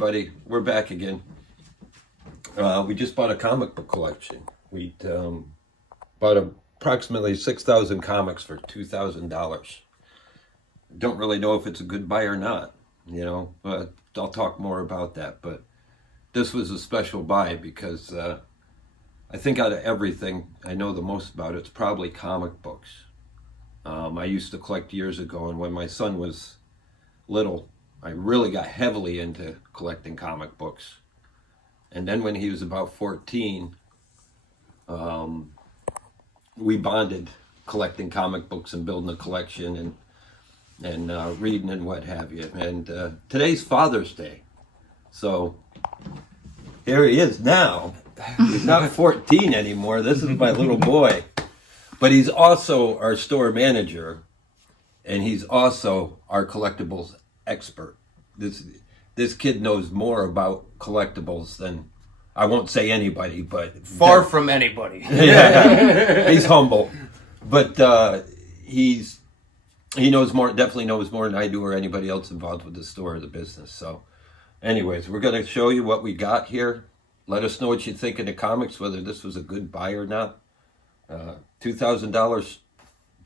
everybody. We're back again. We just bought a comic book collection. We bought approximately 6,000 comics for $2,000. Don't really know if it's a good buy or not, but I'll talk more about that. But this was a special buy because I think out of everything I know the most about, it's probably comic books. I used to collect years ago, and when my son was little, I really got heavily into collecting comic books. And then when he was about 14, we bonded collecting comic books and building a collection and reading and what have you. And today's Father's Day. So here he is now. He's not 14 anymore. This is my little boy. But he's also our store manager, and he's also our collectibles expert. This kid knows more about collectibles than, I won't say anybody, but far from anybody. Yeah, he's humble, but he knows more. Definitely knows more than I do or anybody else involved with the store or the business. So, anyways, we're going to show you what we got here. Let us know what you think of the comics, whether this was a good buy or not. $2,000,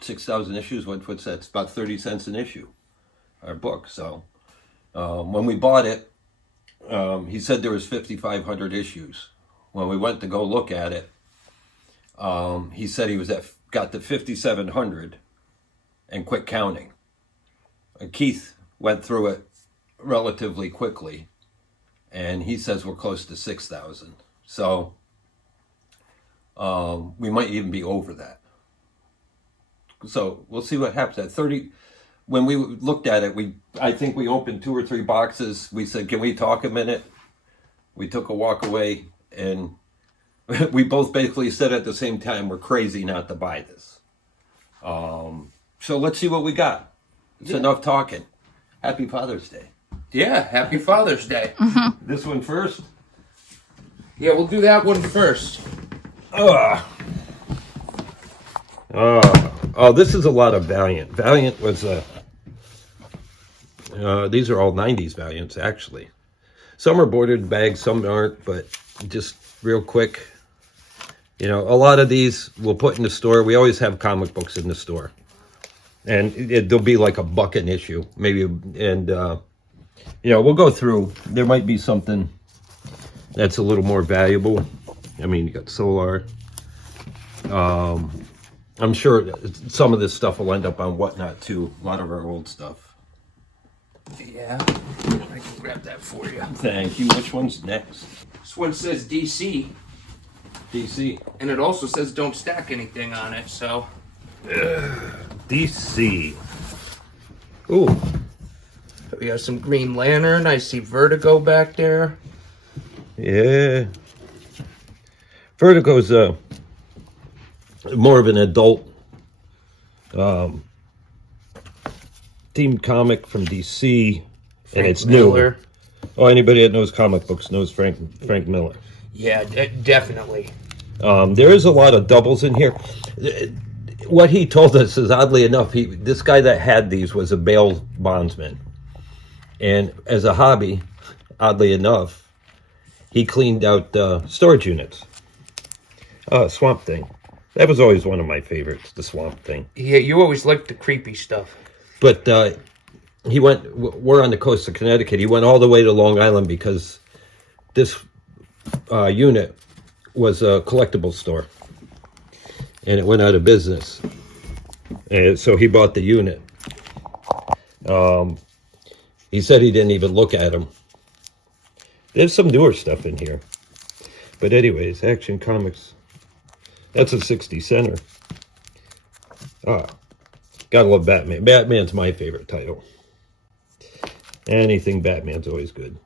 6,000 issues. What's that? It's about 30 cents an issue, our book. So when we bought it, he said there was 5,500 issues. When we went to go look at it, he said he got to 5,700 and quit counting. And Keith went through it relatively quickly, and he says we're close to 6,000. So we might even be over that. So we'll see what happens at 30. When we looked at it, I think we opened 2 or 3 boxes. We said, can we talk a minute? We took a walk away, and we both basically said at the same time, we're crazy not to buy this. So let's see what we got. It's enough talking. Happy Father's Day. Yeah, happy Father's Day. This one first? Yeah, we'll do that one first. Oh, this is a lot of Valiant. Valiant was these are all 90s Valiants, actually. Some are bordered bags, some aren't, but just real quick, a lot of these we'll put in the store. We always have comic books in the store, and there'll be like a buck an issue, maybe, and we'll go through. There might be something that's a little more valuable. I mean, you got Solar. I'm sure some of this stuff will end up on Whatnot too. A lot of our old stuff. Yeah, I can grab that for you. Thank you. Which one's next? This one says DC. DC. And it also says don't stack anything on it, so. DC. Ooh. We got some Green Lantern. I see Vertigo back there. Yeah. Vertigo's more of an adult themed comic from DC, and it's Miller. New. Oh, anybody that knows comic books knows Frank Miller. Yeah, definitely. There is a lot of doubles in here. What he told us is, oddly enough, this guy that had these was a bail bondsman, and as a hobby, oddly enough, he cleaned out storage units. Swamp Thing. That was always one of my favorites, the Swamp Thing. Yeah, you always liked the creepy stuff. But we're on the coast of Connecticut. He went all the way to Long Island because this unit was a collectible store. And it went out of business. And so he bought the unit. He said he didn't even look at them. There's some newer stuff in here. But anyways, Action Comics. That's a 60 center. Gotta love Batman. Batman's my favorite title. Anything Batman's always good.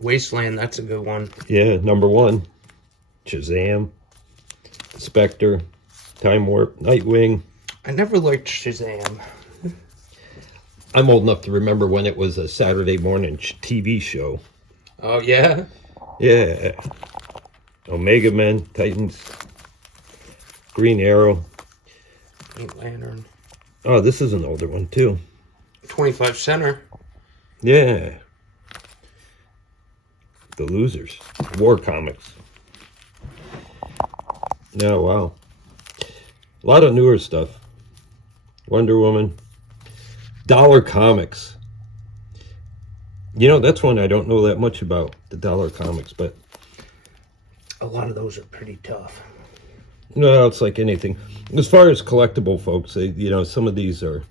Wasteland, that's a good one. Yeah, number 1. Shazam. Spectre. Time Warp. Nightwing. I never liked Shazam. I'm old enough to remember when it was a Saturday morning TV show. Oh, yeah? Yeah. Omega Men, Titans, Green Arrow. Green Lantern. Oh, this is an older one, too. 25 center. Yeah. The Losers. War comics. Yeah, wow. A lot of newer stuff. Wonder Woman. Dollar Comics. You know, that's one I don't know that much about, the Dollar Comics, but A lot of those are pretty tough. no, it's like anything. As far as collectible folks, you know, some of these are...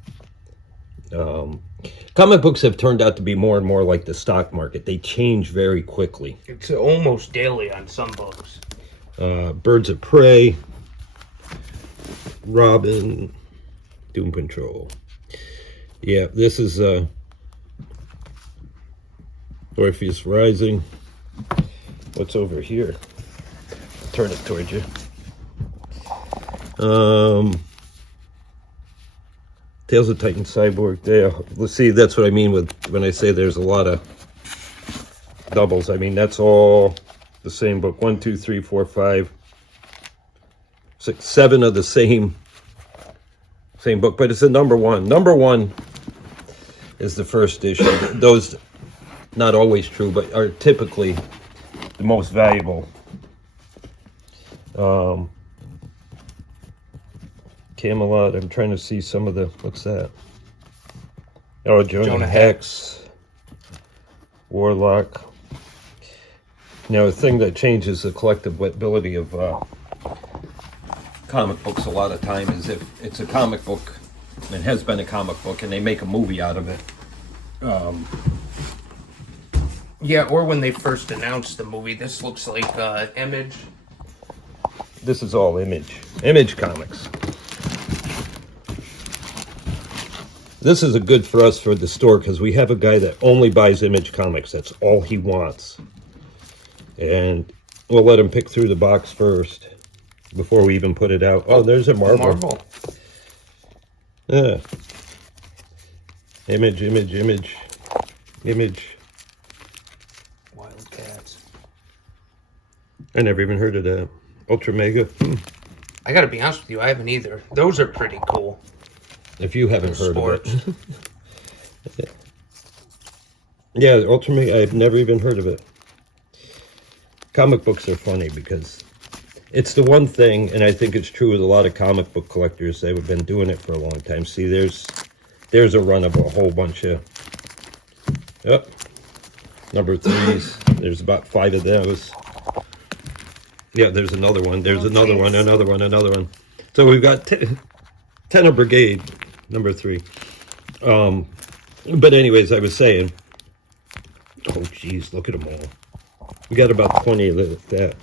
comic books have turned out to be more and more like the stock market. They change very quickly. It's almost daily on some books. Birds of Prey. Robin. Doom Patrol. Yeah, this is Orpheus Rising. What's over here? Turn it towards you. Tales of Titan Cyborg. There. Let's see, that's what I mean with when I say there's a lot of doubles. I mean, that's all the same book. 1, 2, 3, 4, 5, 6, 7 of the same book, but it's a number one. Number one is the first issue. Those, not always true, but are typically the most valuable. Camelot, I'm trying to see some of the, what's that? Oh, Jonah Hex. Warlock. You know, the thing that changes the collectibility of comic books a lot of time is if it's a comic book, it has been a comic book, and they make a movie out of it. Yeah, or when they first announced the movie, this looks like Image. This is all Image Comics. This is a good for us for the store because we have a guy that only buys Image Comics. That's all he wants. And we'll let him pick through the box first before we even put it out. Oh, there's a Marvel. Yeah. Image. Wildcats. I never even heard of that. Ultra Mega. I gotta be honest with you, I haven't either. Those are pretty cool. If you haven't heard of it. Yeah, Ultra Mega, I've never even heard of it. Comic books are funny because it's the one thing, and I think it's true with a lot of comic book collectors. They've been doing it for a long time. See, there's a run of a whole bunch of, yep, number 3s. There's about 5 of those. Yeah, there's another one. There's another one, another one. So we've got 10 Brigade, number 3. But anyways, I was saying, oh geez, look at them all. We got about 20 of that.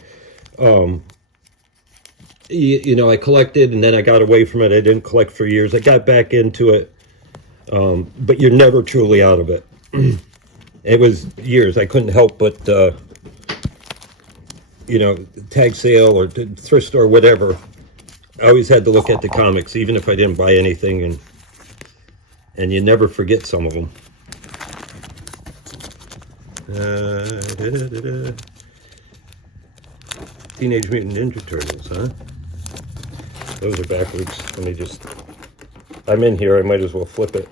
You know, I collected and then I got away from it. I didn't collect for years. I got back into it, but you're never truly out of it. It was years. I couldn't help but, you know, tag sale or thrift store, whatever. I always had to look at the comics, even if I didn't buy anything, and you never forget some of them. Teenage Mutant Ninja Turtles, huh? Those are backwards. Let me just... I'm in here, I might as well flip it.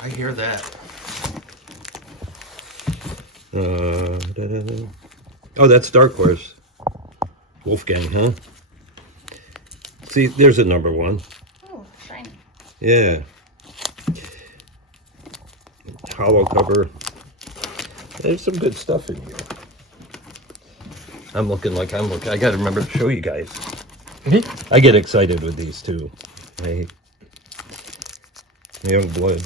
I hear that. Oh, that's Dark Horse. Wolfgang, huh? See, there's a number 1. Oh, shiny. Yeah. Hollow cover. There's some good stuff in here. I'm looking. I gotta remember to show you guys. I get excited with these too. Young Blood.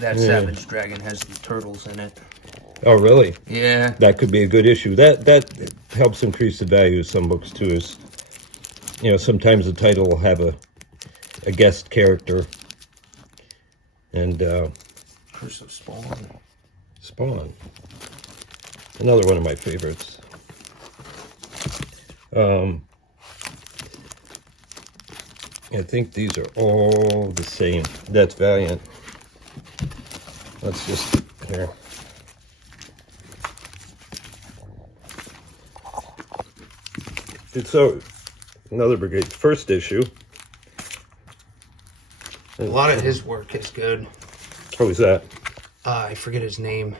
That Savage Dragon has the turtles in it. Oh, really? Yeah. That could be a good issue. That helps increase the value of some books too. Is, you know, sometimes the title will have a guest character. And Curse of Spawn. Spawn. Another one of my favorites. I think these are all the same. That's Valiant. Let's just, here. So, another Brigade, first issue. A lot of his work is good. How was that? I forget his name.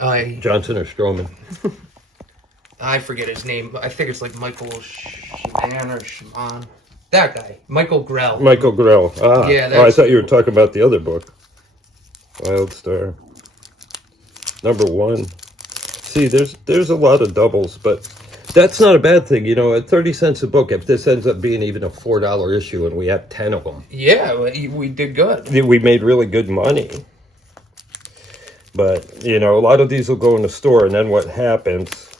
Johnson or Stroman? I forget his name. I think it's like Michael Schman or Schman. That guy, Michael Grell. Michael Grell. Ah, Yeah, oh, I that's thought you were talking about the other book. Wildstar. #1. See, there's a lot of doubles, but that's not a bad thing. You know, at 30 cents a book, if this ends up being even a $4 issue and we have 10 of them. Yeah, we did good. We made really good money. But, you know, a lot of these will go in the store, and then what happens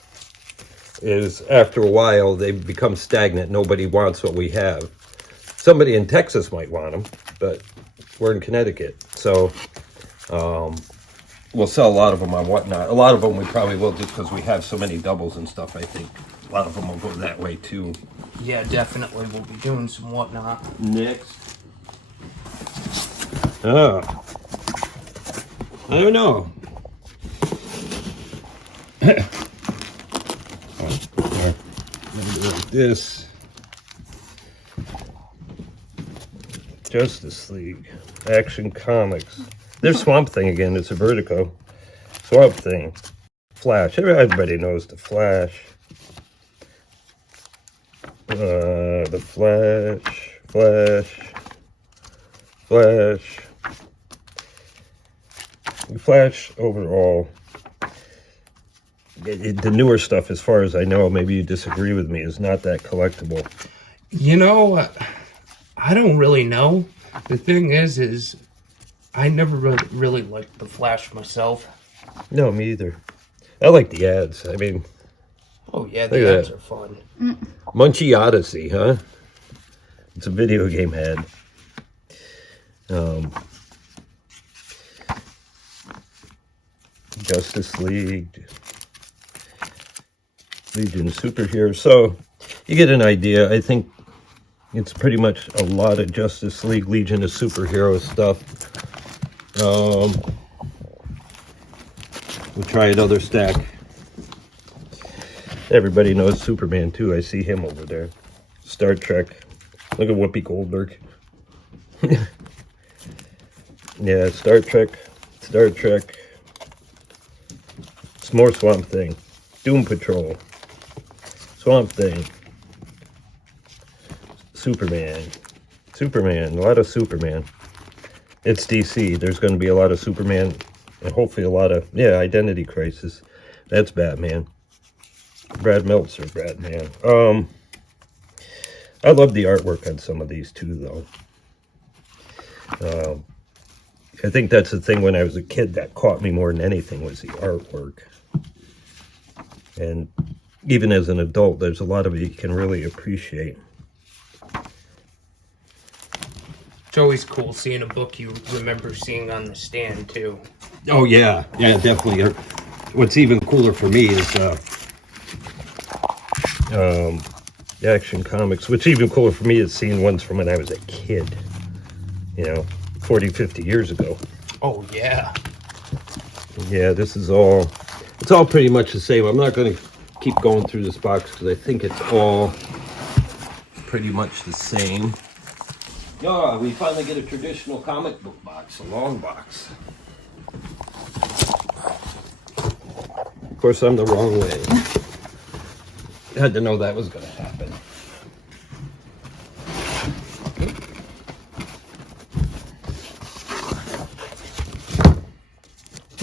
is after a while, they become stagnant. Nobody wants what we have. Somebody in Texas might want them, but we're in Connecticut. So we'll sell a lot of them on Whatnot. A lot of them we probably will just because we have so many doubles and stuff. I think a lot of them will go that way too. Yeah, definitely. We'll be doing some Whatnot. Next. Oh. I don't know. Like this. Justice League. Action Comics. There's Swamp Thing again. It's a Vertigo. Swamp Thing. Flash. Everybody knows the Flash. The Flash. Flash overall. The newer stuff, as far as I know, maybe you disagree with me, is not that collectible. You know, I don't really know. The thing is I never really liked the Flash myself. No, me either. I like the ads. I mean, oh yeah, look the at ads that. are fun. Munchie Odyssey, huh? It's a video game ad. Justice League, Legion Superheroes. So you get an idea. I think it's pretty much a lot of Justice League, Legion of Superhero stuff. We'll try another stack. Everybody knows Superman too. I see him over there. Star Trek. Look at Whoopi Goldberg. Yeah, Star Trek. It's more Swamp Thing. Doom Patrol. Swamp Thing. Superman. A lot of Superman. It's DC. There's going to be a lot of Superman. And hopefully a lot of, Identity Crisis. That's Batman. Brad Meltzer, Batman. I love the artwork on some of these too, though. I think that's the thing when I was a kid that caught me more than anything was the artwork. And even as an adult, there's a lot of it you can really appreciate. It's always cool seeing a book you remember seeing on the stand too. Oh yeah, definitely. What's even cooler for me is Action Comics. What's even cooler for me is seeing ones from when I was a kid. 40, 50 years ago. Oh yeah. Yeah, this is all, it's all pretty much the same. I'm not going to keep going through this box because I think it's all pretty much the same. Oh, we finally get a traditional comic book box, a long box. Of course, I'm the wrong way. I had to know that was going to happen.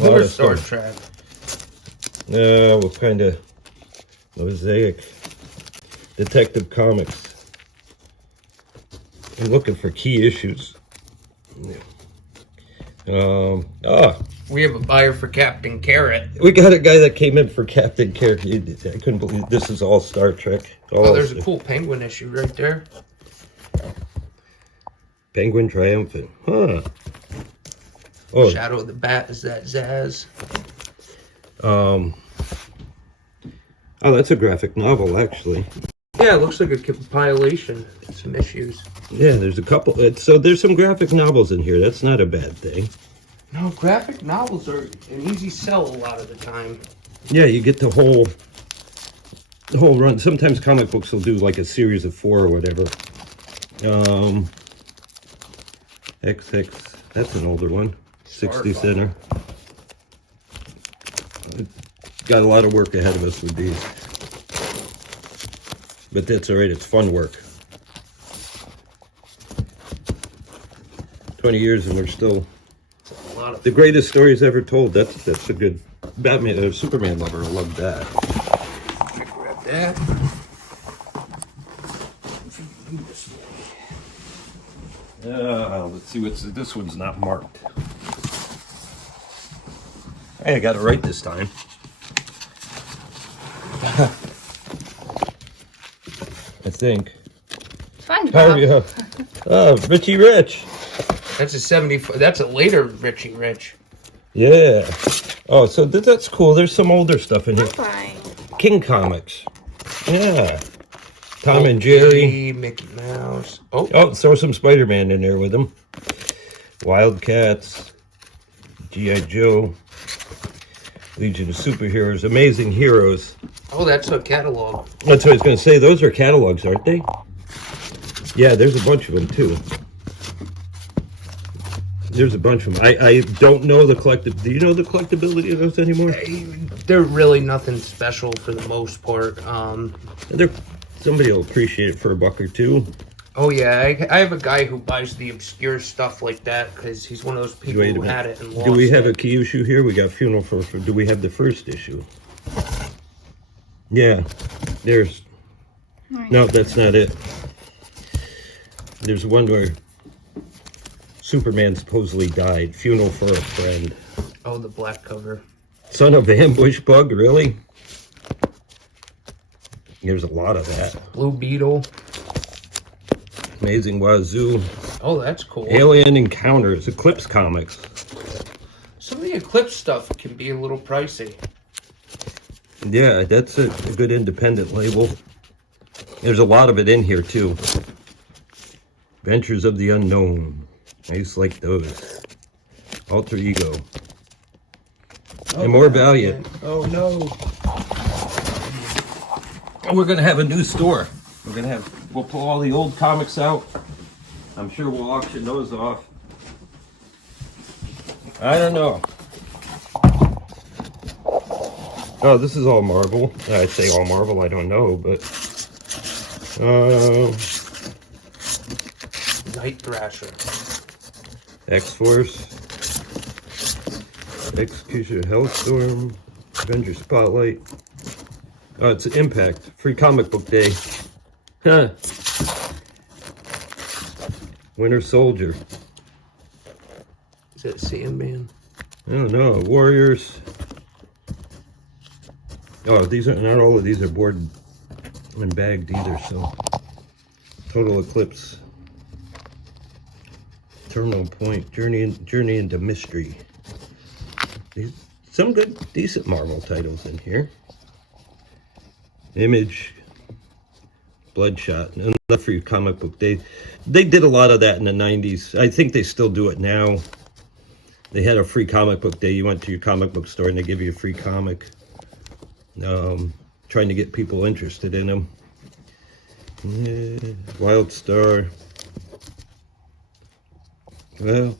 More Star Trek. What kind of mosaic? Detective Comics. I'm looking for key issues. We have a buyer for Captain Carrot. We got a guy that came in for Captain Carrot. I couldn't believe this is all Star Trek. There's a cool Penguin issue right there. Penguin Triumphant. Huh. Oh, Shadow of the Bat, is that Zaz? oh, that's a graphic novel, actually. Yeah, it looks like a compilation. Some issues. Yeah, there's a couple. So there's some graphic novels in here. That's not a bad thing. No, graphic novels are an easy sell a lot of the time. Yeah, you get the whole run. Sometimes comic books will do like a series of 4 or whatever. XX, that's an older one. 60 center. got a lot of work ahead of us with these. But that's all right, it's fun work. 20 years and we're still A lot of the greatest stories ever told. That's a good Batman or Superman lover will love that. grab that. Let's see what's this one's not marked. Hey, I got it right this time. I think. SpongeBob. Oh, Richie Rich. That's a 74. That's a later Richie Rich. Yeah. Oh, so that's cool. There's some older stuff in here. Fine. King Comics. Yeah. Tom and Jerry. Mickey Mouse. Oh, Oh, throw some Spider-Man in there with them. Wildcats. G.I. Joe. Legion of Superheroes. Amazing Heroes. oh, that's a catalog. That's what I was going to say. Those are catalogs, aren't they? Yeah, there's a bunch of them, too. There's a bunch of them. I don't know the collective. Do you know the collectability of those anymore? They're really nothing special for the most part. They're, somebody will appreciate it for a buck or two. Oh yeah, I have a guy who buys the obscure stuff like that because he's one of those people Wait a who minute. had it and lost Do we have a it. key issue here? We got Funeral for. Do we have the first issue? Yeah. There's. No, that's not it. There's one where Superman supposedly died. Funeral for a Friend. Oh, the black cover. Son of Ambush Bug, really? There's a lot of that. Blue Beetle. Amazing Wazoo. Oh, that's cool. Alien Encounters. Eclipse Comics. Some of the Eclipse stuff can be a little pricey. Yeah, that's a good independent label. There's a lot of it in here, too. Ventures of the Unknown. I used to like those. Alter Ego. And more Valiant. Oh no. We're going to have a new store. We'll pull all the old comics out. I'm sure we'll auction those off. I don't know. Oh, this is all Marvel. I'd say all Marvel, I don't know, but... Night Thrasher. X-Force. Execution of Hellstorm. Avenger Spotlight. Oh, it's Impact. Free Comic Book Day. Huh. Winter Soldier. Is that Sandman? I don't know. Warriors. Oh, these are not all of these are board and bagged either. So, Total Eclipse, Terminal Point, Journey into Mystery. Some good, decent Marvel titles in here. Image, Bloodshot, another free comic book. They did a lot of that in the 90s. I think they still do it now. They had a free comic book day. You went to your comic book store and they give you a free comic. Trying to get people interested in them. Yeah, Wild Star. Well,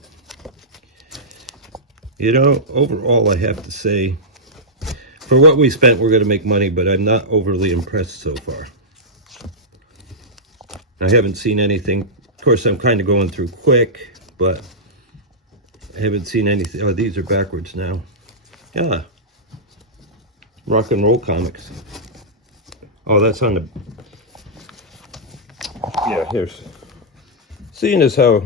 you know, overall I have to say, for what we spent, we're going to make money, but I'm not overly impressed so far. I haven't seen anything. Of course, I'm kind of going through quick, but I haven't seen anything. Oh, these are backwards now. Yeah. Rock and Roll Comics. Oh, that's on the... Yeah, here's... Seeing as how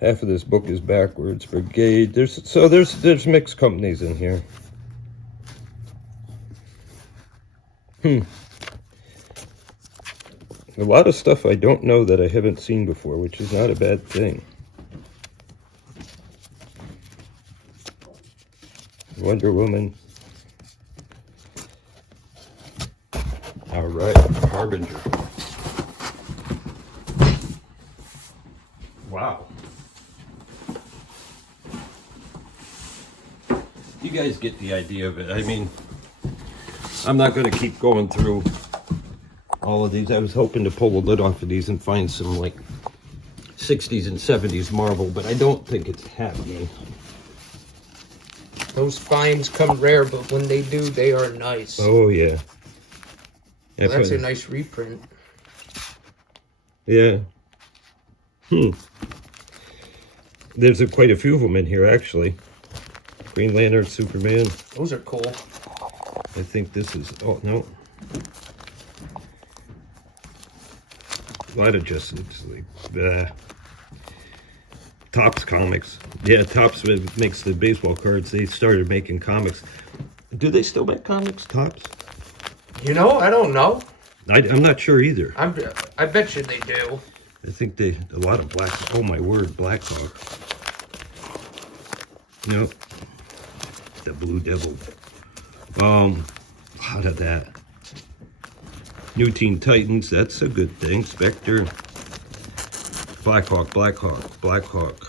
half of this book is backwards, Brigade. There's mixed companies in here. A lot of stuff I don't know that I haven't seen before, which is not a bad thing. Wonder Woman. All right, Harbinger. Wow. You guys get the idea of it. I mean, I'm not going to keep going through all of these. I was hoping to pull the lid off of these and find some like 60s and 70s Marvel, but I don't think it's happening. Those finds come rare, but when they do, they are nice. Oh, yeah. Well, that's a nice reprint. Yeah. There's quite a few of them in here, actually. Green Lantern, Superman. Those are cool. I think this is... Oh, no. A lot of Justice League. Topps Comics. Yeah, Topps makes the baseball cards. They started making comics. Do they still make comics, Topps? You know, I don't know. I'm not sure either. I bet you they do. I think a lot of oh my word, Blackhawk. Nope. The Blue Devil. A lot of that. New Teen Titans, that's a good thing. Spectre. Blackhawk. All Blackhawk.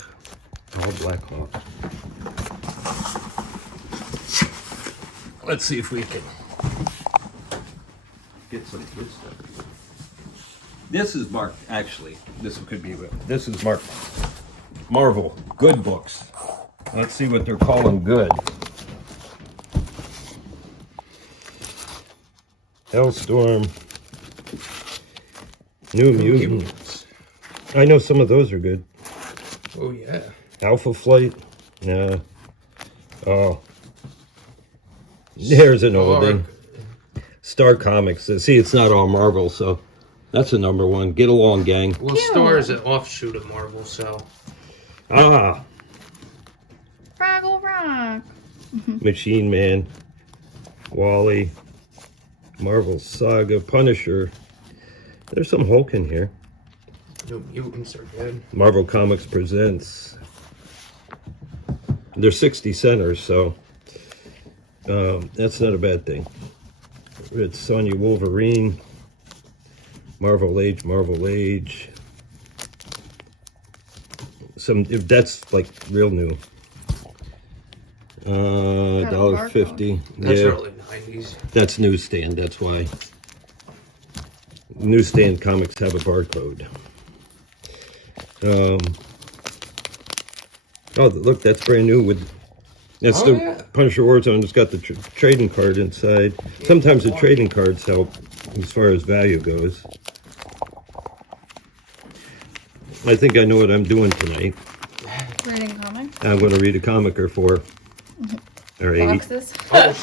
Let's see if we can get some good stuff. This is marked, actually, this is marked Marvel Good Books. Let's see what they're calling good. Hellstorm. New Mutants. I know some of those are good. Oh, yeah. Alpha Flight. No. Oh. There's an old one. Star Comics. See, it's not all Marvel, so that's a number one. Get along, gang. Well, Star is an offshoot of Marvel, so. Ah. Fraggle Rock. Machine Man. Wally. Marvel Saga. Punisher. There's some Hulk in here. New Mutants are good. Marvel Comics Presents. They're 60 centers, so that's not a bad thing. It's Sonya Wolverine. Marvel Age. That's like real new. $1.50. That's early 90s. That's newsstand, that's why. Newsstand comics have a barcode. Oh, look, that's brand new. That's the Punisher Warzone. It's got the trading card inside. Sometimes the trading cards help as far as value goes. I think I know what I'm doing tonight. Reading comics. I'm going to read a comic or four. Or 8. Boxes.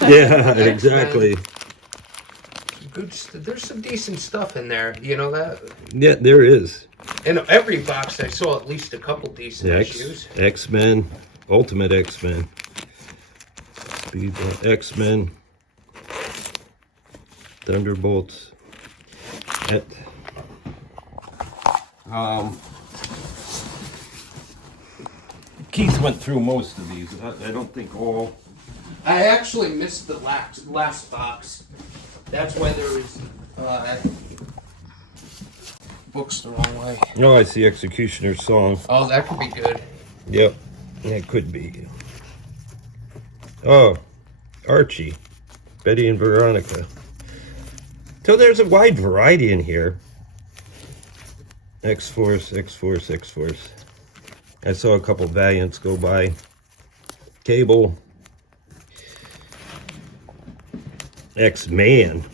Yeah, exactly. Good. There's some decent stuff in there. You know that? Yeah, there is. In every box, I saw at least a couple decent issues. X-Men, Ultimate X-Men, X-Men, Thunderbolts. Keith went through most of these. I don't think all. I actually missed the last box. That's why there is books the wrong way. No, I see Executioner's Song. Oh, that could be good. Yep, that could be. Oh, Archie, Betty and Veronica. So there's a wide variety in here. X-Force. I saw a couple Valiants go by. Cable. X-Man.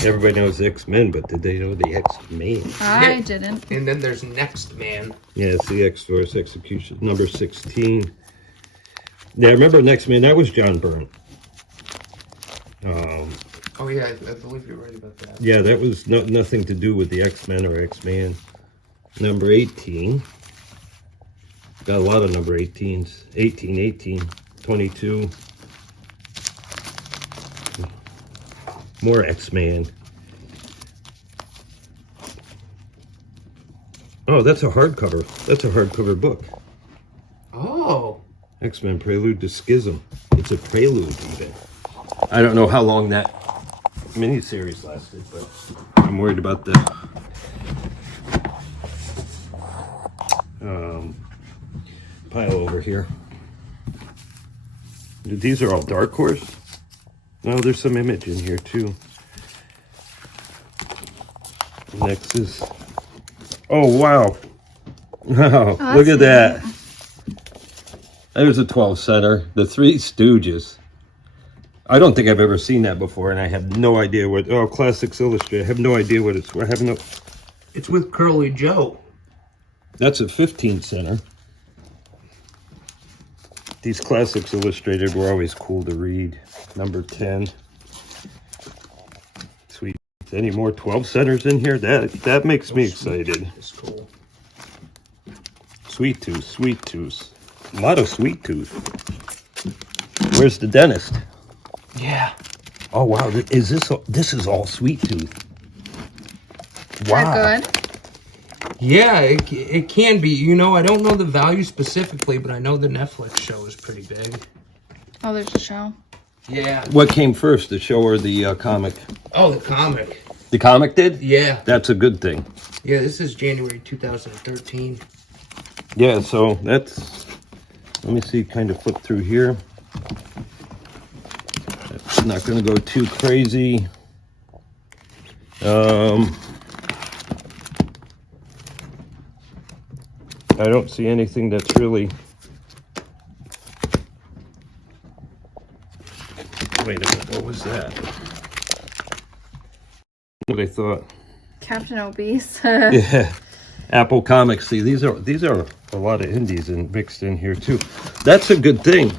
Everybody knows X-Men, but did they know the X-Man? I didn't. And then there's Next Man. Yeah, it's the X-Force Execution, number 16. Yeah, I remember Next Man, that was John Byrne. Oh yeah, I believe you're right about that. Yeah, that was nothing to do with the X-Men or X-Man. Number 18. Got a lot of number 18s. 18, 22. More X-Man. Oh, that's a hardcover. That's a hardcover book. Oh. X-Men Prelude to Schism. It's a prelude, even. I don't know how long that miniseries lasted, but I'm worried about the pile over here. These are all Dark Horse. No, there's some Image in here too. Next is, oh wow, wow! Look at that. There's a 12 center. The Three Stooges. I don't think I've ever seen that before, and I have no idea what. Oh, Classics Illustrated. I have no idea what it's. I have no. It's with Curly Joe. That's a 15 center. These Classics Illustrated were always cool to read. Number 10. Sweet. Any more 12 centers in here? That makes me excited. It's cool. Sweet Tooth, Sweet Tooth. A lot of Sweet Tooth. Where's the dentist? Yeah. Oh wow, is this? This is all Sweet Tooth. Wow. They're good. Yeah, it can be. You know, I don't know the value specifically, but I know the Netflix show is pretty big. Oh, there's a show. Yeah. What came first, the show or the comic? Oh, the comic. The comic did? Yeah. That's a good thing. Yeah, this is January 2013. Yeah, so that's. Let me see, kind of flip through here. It's not going to go too crazy. I don't see anything that's really. Wait a minute, what was that? What I thought. Captain Obese. Yeah, Apple Comics. See, these are a lot of indies and mixed in here too. That's a good thing.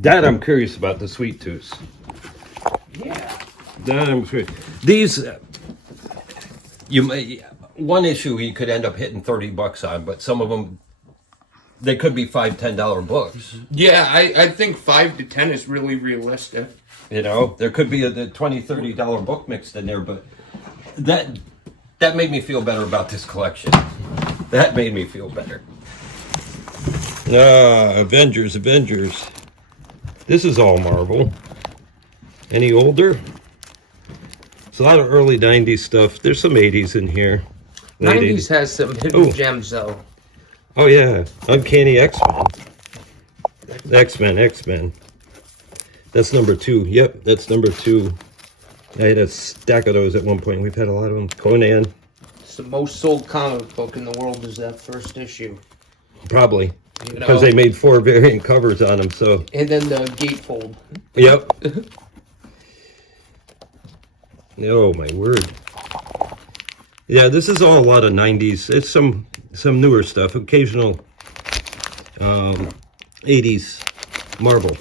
That I'm curious about, the Sweet Tooth. Yeah. That I'm curious. These, you may, one issue you could end up hitting $30 on, but some of them, they could be $5-10 books. Yeah, I think 5 to 10 is really realistic. You know, there could be the $20-30 book mixed in there, but that made me feel better about this collection. That made me feel better. Avengers. This is all Marvel. Any older? It's a lot of early 90s stuff. There's some 80s in here. 90s has some hidden gems, though. Oh, yeah. Uncanny X-Men. X-Men. That's number 2. Yep, that's number 2. I had a stack of those at one point. We've had a lot of them. Conan. It's the most sold comic book in the world is that first issue. Probably. You Because know? they made 4 variant covers on them, so. And then the gatefold. Yep. Oh, my word. Yeah, this is all a lot of 90s. It's some newer stuff. Occasional 80s Marvel.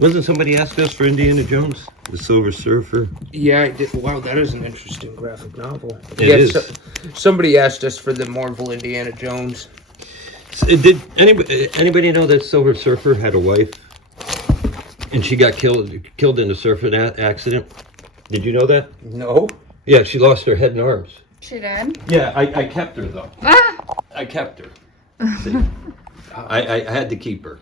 Wasn't somebody asked us for Indiana Jones? The Silver Surfer? Yeah, I did. Wow, that is an interesting graphic novel. It is. Somebody asked us for the Marvel Indiana Jones. Did anybody know that Silver Surfer had a wife? And she got killed in a surfing accident? Did you know that? No. Yeah, she lost her head and arms. She did. Yeah, I kept her, though. Ah! I kept her. See? I had to keep her.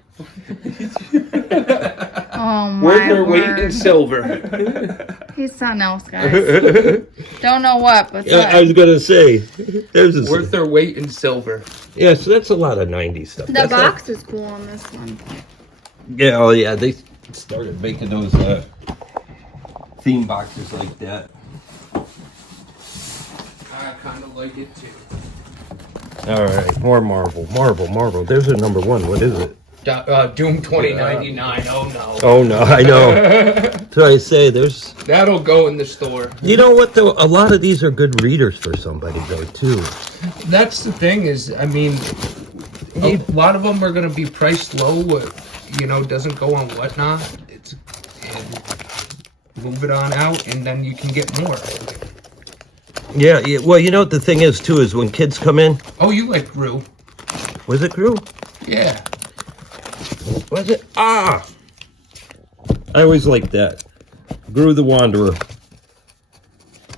Oh my Worth her weight in word. silver. He's something else, guys. Don't know what, but Yeah, I was going to say. There's a, Worth their weight in silver. yeah, so that's a lot of 90s stuff. the That's box is cool on this one. Yeah, oh yeah, they started making those theme boxes like that. I kind of like it too. All right, more Marvel. There's a number 1. What is it? Doom 2099. Oh no. Oh no, I know. That's what I say. There's. That'll go in the store. You know what though? A lot of these are good readers for somebody though too. That's the thing is, I mean, a lot of them are going to be priced low. You know, doesn't go on Whatnot. And move it on out, and then you can get more. Yeah. Well, you know what the thing is too is when kids come in. Oh, you like Gru? Was it Gru? Yeah. Was it? Ah! I always liked that. Gru the Wanderer.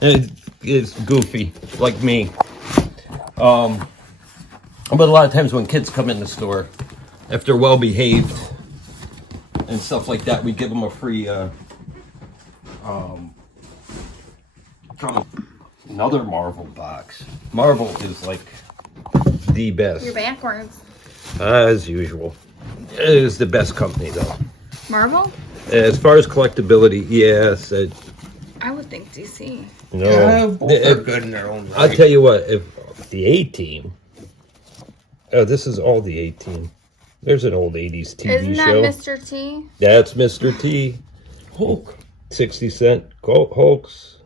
It's goofy, like me. But a lot of times when kids come in the store, if they're well behaved and stuff like that, we give them a free another Marvel box. Marvel is like the best. You're backwards. As usual. It is the best company though. Marvel? As far as collectability, yes. I would think DC. No. Both are good in their own right. I'll tell you what, if the A-Team, Oh, this is all the A-Team. There's an old 80s TV Isn't that show. Mr. T? That's Mr. T. Hulk. 60 cent Hulks.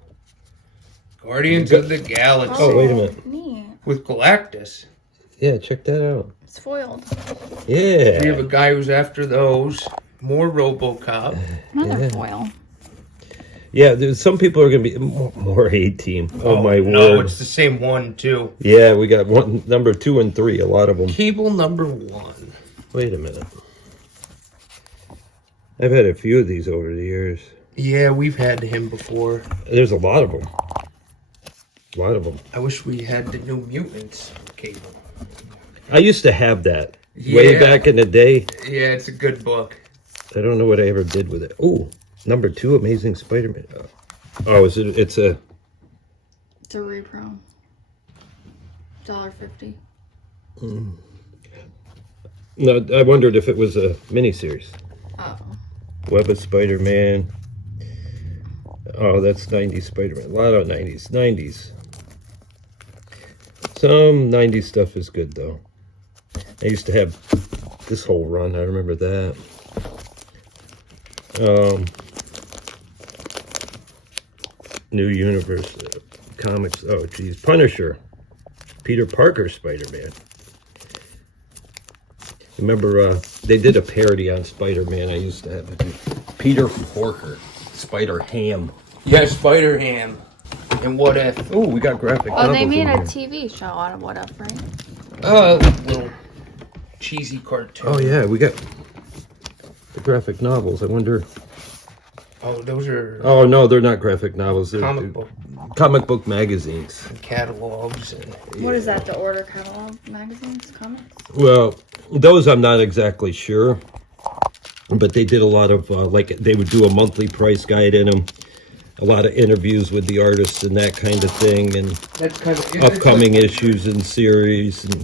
Guardians of the Galaxy. Oh, wait a minute. Neat. With Galactus. Yeah, check that out. It's foiled. Yeah. We have a guy who's after those. More RoboCop. Another Yeah. foil. Yeah, there's some people are going to be more A-Team. Oh, my No, word. it's the same one, too. Yeah, we got one, number 2 and 3, a lot of them. Cable number 1. Wait a minute. I've had a few of these over the years. Yeah, we've had him before. There's a lot of them. A lot of them. I wish we had the New Mutants cable. I used to have that way Yeah. back in the day. Yeah, it's a good book. I don't know what I ever did with it. Oh, number 2, Amazing Spider-Man. Oh, is it? It's a. It's a repro. $1.50. No, I wondered if it was a miniseries. Oh. Web of Spider-Man. Oh, that's 90s Spider-Man. A lot of 90s. 90s. Some 90s stuff is good, though. I used to have this whole run. I remember that. New Universe comics. Oh, geez. Punisher. Peter Parker Spider-Man. Remember, they did a parody on Spider-Man. I used to have it. Peter Porker. Spider-Ham. Yeah, Spider-Ham. And What If. Oh, we got graphic Oh, novels they made in a here. TV show out of What If, right? Little cheesy cartoon. Oh, yeah, we got the graphic novels. I wonder... Oh, those are Oh, no, they're not graphic novels. They're comic book magazines. catalogs. And What is that? The Order catalog magazines, comics? Well, those I'm not exactly sure. But they did a lot of, like, they would do a monthly price guide in them. A lot of interviews with the artists and that kind of thing. And that's kind of upcoming issues and series and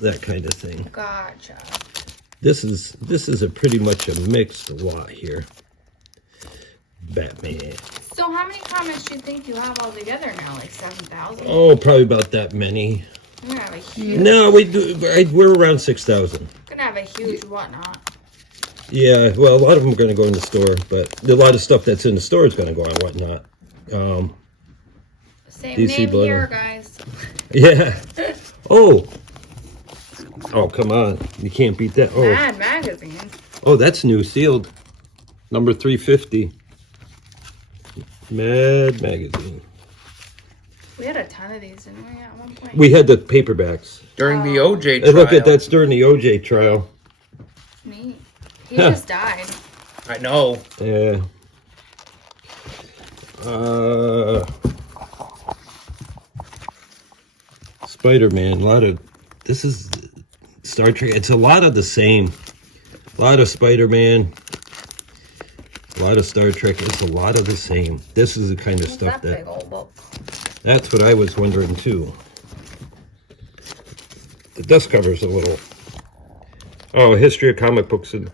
that kind of thing. Gotcha. This is a pretty much a mixed lot here. Batman. So how many comics do you think you have all together now? Like 7,000? Oh, probably about that many. You're gonna have a huge, No, we're around 6,000. gonna have a huge whatnot. Yeah, well, a lot of them are going to go in the store, but a lot of stuff that's in the store is going to go on whatnot. Same DC name Bundle. here, guys. Yeah. Oh, come on. You can't beat that. Oh, Mad magazine. oh, that's new, sealed. Number 350. Mad Magazine. We had a ton of these, didn't we, at one point? We had the paperbacks. during the OJ And trial. look at that's during the OJ trial. Neat. He Huh. just died. I know. Yeah. Spider-Man, a lot of, this is Star Trek, it's a lot of the same. A lot of Spider-Man, a lot of Star Trek, it's a lot of the same. This is the kind of What's stuff that that, big old book? that's what I was wondering too. The dust cover's a little, oh, history of comic books in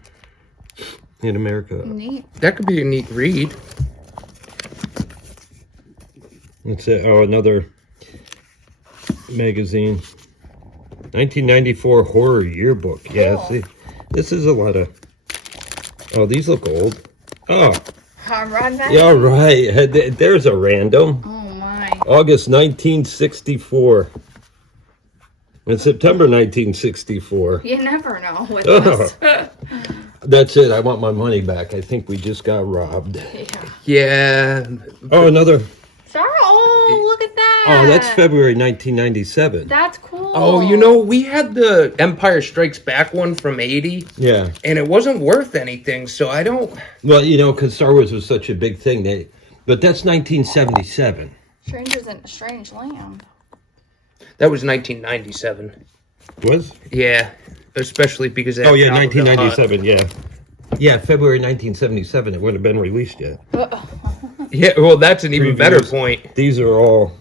America. Neat. That could be a neat read. That's it. Oh, another magazine. 1994 horror yearbook. Yeah, Cool. see, this is a lot of. Oh, these look old. Oh, Hard Rod yeah, all magazine? right. There's a random. Oh my. August 1964. And September 1964. You never know with Oh. us. That's it. I want my money back. I think we just got robbed. Yeah. Yeah. Oh, another. Sorry. Oh, look at that. Oh, that's February 1997. That's cool. Oh, you know, we had the Empire Strikes Back one from 80, Yeah. and it wasn't worth anything, so I don't... Well, you know, because Star Wars was such a big thing. But that's 1977. Strangers in a Strange Land. That was 1997. Was? Yeah, especially because... Oh, yeah, 1997, yeah. Yeah, February 1977. It wouldn't have been released yet. Yeah, well, that's an even better Previews. point. These are all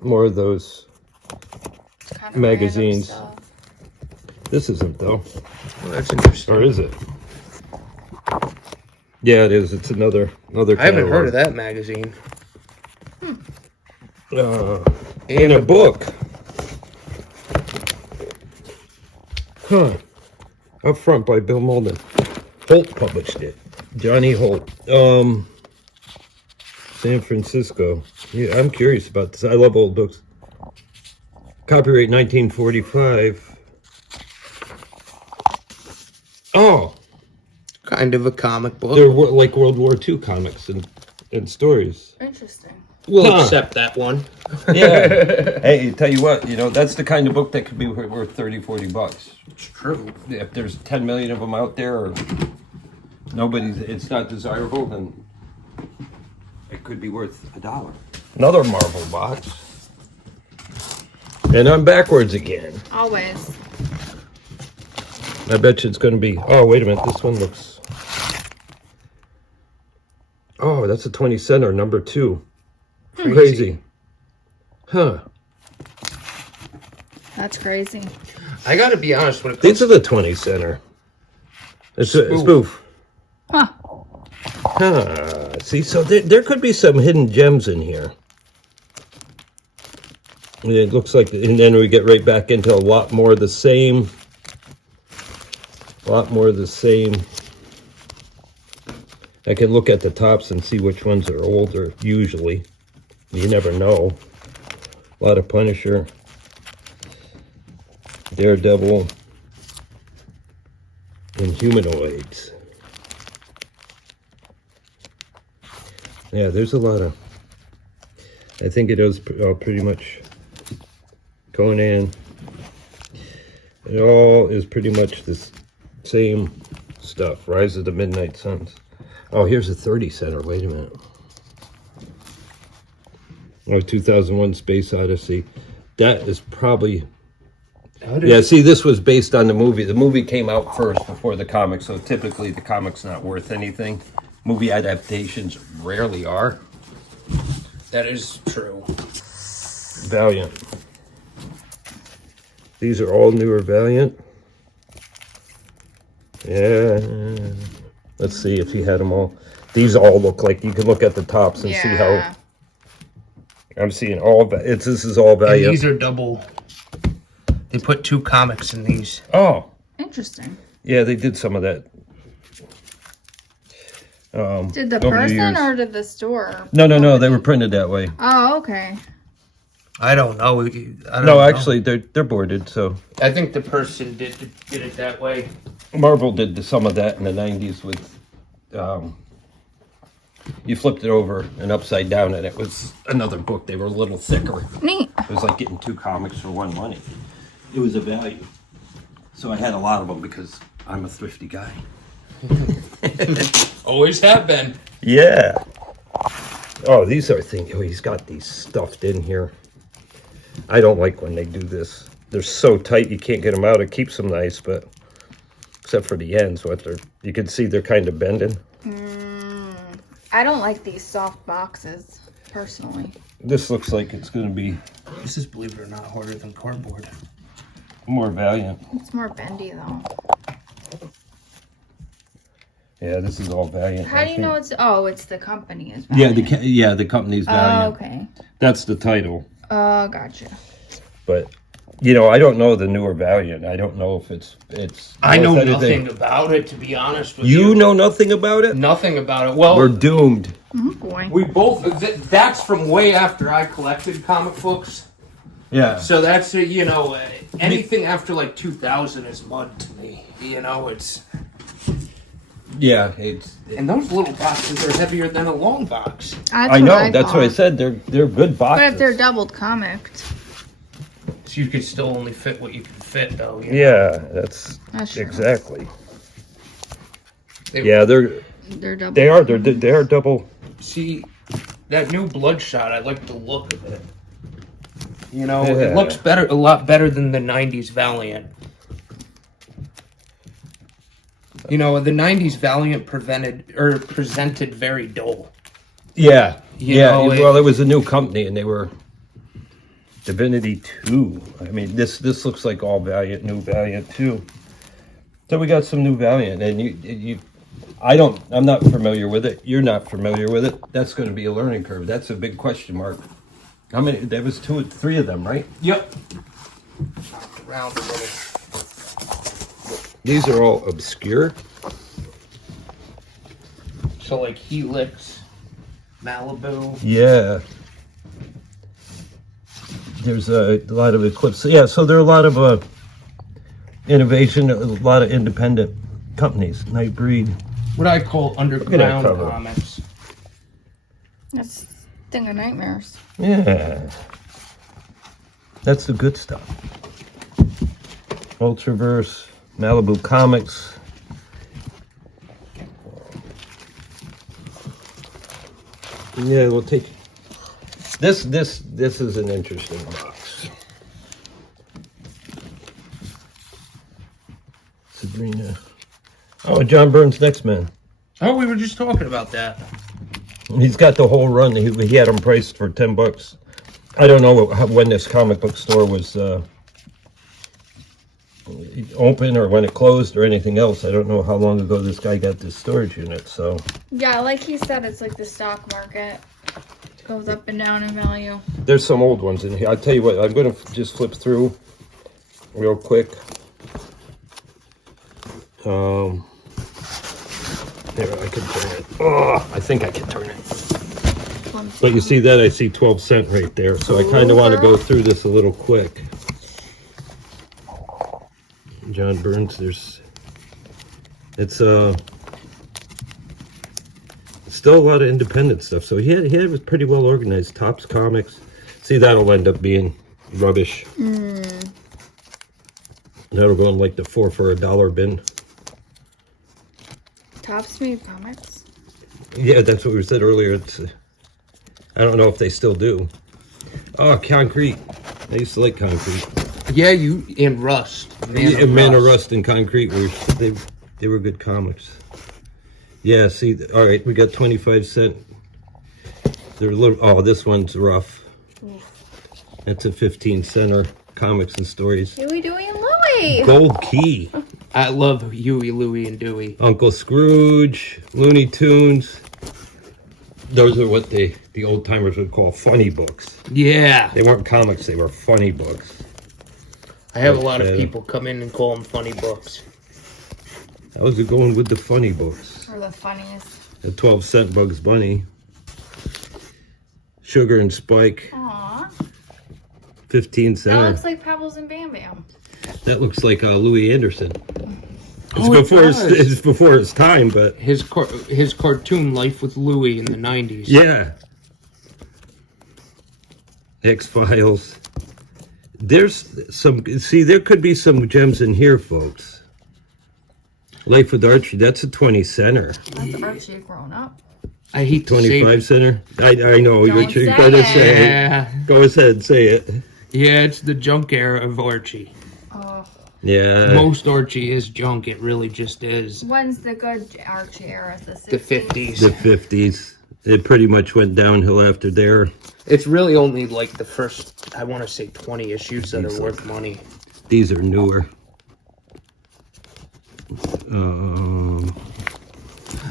more of those. Kind of Magazines. random stuff. This isn't, though. Well, that's interesting. Or is it? Yeah, it is. It's another I haven't heard of that magazine. In a book. Huh. Up Front by Bill Malden. Holt published it. Johnny Holt. San Francisco. Yeah, I'm curious about this. I love old books. Copyright 1945. Oh, Kind of a comic book. they're like World War II comics and stories. Interesting. We'll Huh. accept that one. Yeah. Hey, tell you what, that's the kind of book that could be worth 30, 40 bucks. It's true. If there's 10 million of them out there, or it's not desirable, then it could be worth $1. Another Marvel box. And I'm backwards again. Always. I bet you it's going to be, oh, wait a minute, this one looks, oh, that's a 20 center, number 2. Crazy. Huh. That's crazy. I gotta be honest, when it comes These are the 20 center. It's a spoof. Huh. Huh. See, so there could be some hidden gems in here. It looks like, and then we get right back into a lot more of the same. A lot more of the same. I can look at the tops and see which ones are older, usually. You never know. A lot of Punisher. Daredevil. And Humanoids. Yeah, there's a lot of... I think it is pretty much Conan. It all is pretty much this same stuff. Rise of the Midnight Suns. Oh, here's a 30 center. Wait a minute. Oh, 2001 Space Odyssey. That is probably... Yeah, see, this was based on the movie. The movie came out first before the comic, so typically the comic's not worth anything. Movie adaptations rarely are. that is true. Valiant. These are all newer Valiant. Yeah. Let's see if he had them all. These all look like, you can look at the tops and see how... I'm seeing all, this is all And Valiant. these are double. They put 2 comics in these. Oh, Interesting. yeah, they did some of that. Did the over the person years. or did the store? No, they were printed that way. Oh, okay. I don't know. I don't No, know. actually, they're boarded, so... I think the person did it that way. Marvel did some of that in the 90s with... you flipped it over and upside down, and it was another book. They were a little thicker. Neat. It was like getting 2 comics for one money. It was a value. So I had a lot of them because I'm a thrifty guy. Always have been. Yeah. Oh, these are things. Oh, he's got these stuffed in here. I don't like when they do this. They're so tight you can't get them out. It keeps them nice, but except for the ends, you can see they're kind of bending. I don't like these soft boxes, personally. This looks like it's going to be This is, believe it or not, harder than cardboard. more Valiant. It's more bendy, though. Yeah, this is all Valiant. How do you know it's... Oh, it's the company is Yeah, Valiant. the company's Oh, Valiant. okay. That's the title. Oh, gotcha. But I don't know the newer Valiant. I don't know if it's. I know worth anything. nothing about it, to be honest with you. You know nothing about it? Nothing about it. Well, We're doomed. Oh, boy. we both. That's from way after I collected comic books. Yeah. So that's anything after like 2000 is mud to me. It's. Yeah, And those little boxes are heavier than a long box. That's I know. what That's what I thought. said. They're good boxes. But if they're doubled comicked, So you can still only fit what you can fit, though. Yeah, that's that's true. exactly. They- Yeah, They're double. they are double. See, that new Bloodshot, I like the look of it. Yeah. It looks a lot better than the 90s Valiant. The 90s Valiant presented very dull. Yeah, You yeah. know, Well, it was a new company, and they were Divinity 2. I mean, this looks like all Valiant, new Valiant 2. So we got some new Valiant, and I'm not familiar with it. You're not familiar with it. That's going to be a learning curve. That's a big question mark. How many? There was 3 of them, right? Yep. Around a little. These are all obscure. So like Helix, Malibu. Yeah. There's a lot of Eclipse. Yeah, so there are a lot of innovation, a lot of independent companies. Nightbreed. What I call underground cover. comics. That's Thing of Nightmares. Yeah. That's the good stuff. Ultraverse, Malibu Comics. Yeah, we'll take this is an interesting box. Sabrina. Oh, John Byrne's Next Man. Oh, we were just talking about that. He's got the whole run. He had them priced for $10. I don't know when this comic book store was open or when it closed or anything else. I don't know how long ago this guy got this storage unit. So Yeah, like he said, it's like the stock market. It goes up and down in value. there's some old ones in here. I'll tell you what. I'm going to just flip through real quick. There, I can turn it. Oh, I think I can turn it. But you see that? I see 12 cent right there. So I kind of want to go through this a little quick. John Byrne's, it's still a lot of independent stuff. So he had it pretty well organized. Topps Comics. See, that'll end up being rubbish. That'll go in like the 4 for $1 bin. Topps made comics. Yeah, that's what we said earlier. It's I don't know if they still do. Oh, Concrete. I used to like Concrete. Yeah, you and Rust. Man of Rust and Concrete they were good comics. Yeah, see, all right, we got 25 cent. They're a little. Oh, this one's rough. That's a 15 center. Comics and stories. Huey, Dewey, and Louie. Gold Key. I love Huey, Louie, and Dewey. Uncle Scrooge. Looney Tunes. Those are what the old timers would call funny books. Yeah. They weren't comics, they were funny books. I have a lot of people come in and call them funny books. How's it going with the funny books? Or the funniest. The 12 cent Bugs Bunny. Sugar and Spike. Aww. 15 That cent. looks like Pebbles and Bam Bam. That looks like Louis Anderson. Oh, it does. It's before his time, but His cartoon Life with Louie in the 90s. yeah. X-Files. There's some, see, there could be some gems in here, folks. Life with Archie, that's a 20 center. That's Archie grown up. I hate to say 25 center? I know, Don't Richard, say gotta it. say it. Yeah. Go ahead, say it. Yeah, it's the junk era of Archie. Oh. Yeah. Most Archie is junk, it really just is. When's the good Archie era? The 60s? The 50s. The 50s. It pretty much went downhill after there. It's really only like the first, I want to say 20 issues that are worth money. These are newer.